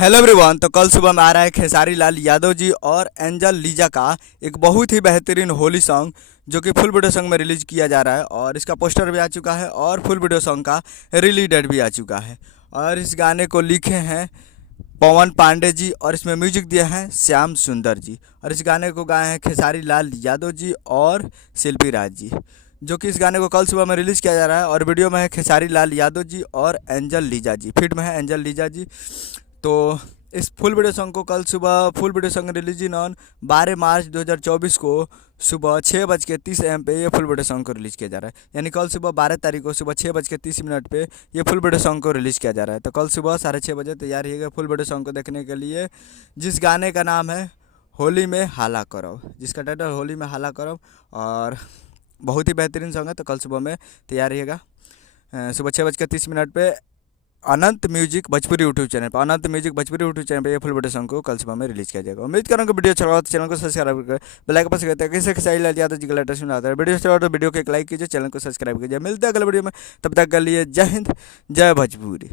Hello everyone. तो कल सुबह में आ रहा है खेसारी लाल यादव जी और एंजल लीजा का एक बहुत ही बेहतरीन होली सॉन्ग जो कि फुल वीडियो सॉन्ग में रिलीज किया जा रहा है और इसका पोस्टर भी आ चुका है और फुल वीडियो सॉन्ग का रिलीज डेट भी आ चुका है। और इस गाने को लिखे हैं पवन पांडे जी और इसमें म्यूजिक दिया है श्याम सुंदर जी। और इस गाने को गाए हैं खेसारी लाल यादव जी और शिल्पी राज जी, जो कि इस गाने को कल सुबह में रिलीज़ किया जा रहा है। और वीडियो में है खेसारी लाल यादव जी और एंजल लीजा जी, फिट में है एंजल लीजा जी। तो इस फुल वीडियो सॉन्ग को कल सुबह full video song release in on 12 मार्च 2024 को सुबह 6:30 AM पे ये फुल वीडियो सॉन्ग को रिलीज़ किया जा रहा है। यानी कल सुबह 12 तारीख को सुबह 6:30 पे ये फुल वीडियो सॉन्ग को रिलीज़ किया जा रहा है। तो कल सुबह 6:30 तैयार रहिएगा फुल वीडियो सॉन्ग को देखने के लिए, जिस गाने का नाम है होली में हाला करब, जिसका टाइटल होली में हाला करब। और बहुत ही बेहतरीन सॉन्ग है। तो कल सुबह में तैयार रहिएगा सुबह 6:30 पे अनंत म्यूजिक भोजपुरी यूट्यूब चैनल पर, अनंत म्यूजिक भोजपुरी यूट्यूब चैनल पर ये फुल वीडियो सॉन्ग को कल सुबह में रिलीज किया जाएगा। उम्मीद करूँगा वीडियो अच्छा लगा तो चैनल को सब्सक्राइब कर बेल आइकन पर कहते हैं कैसे खेसारी लाल यादव जी का लेटेस्ट आता है। वीडियो अच्छा लगा तो वीडियो को एक लाइक कीजिए, चैनल को सब्सक्राइब कीजिए। मिलते हैं अगले वीडियो में, तब तक के लिए जय हिंद जय भोजपुरी।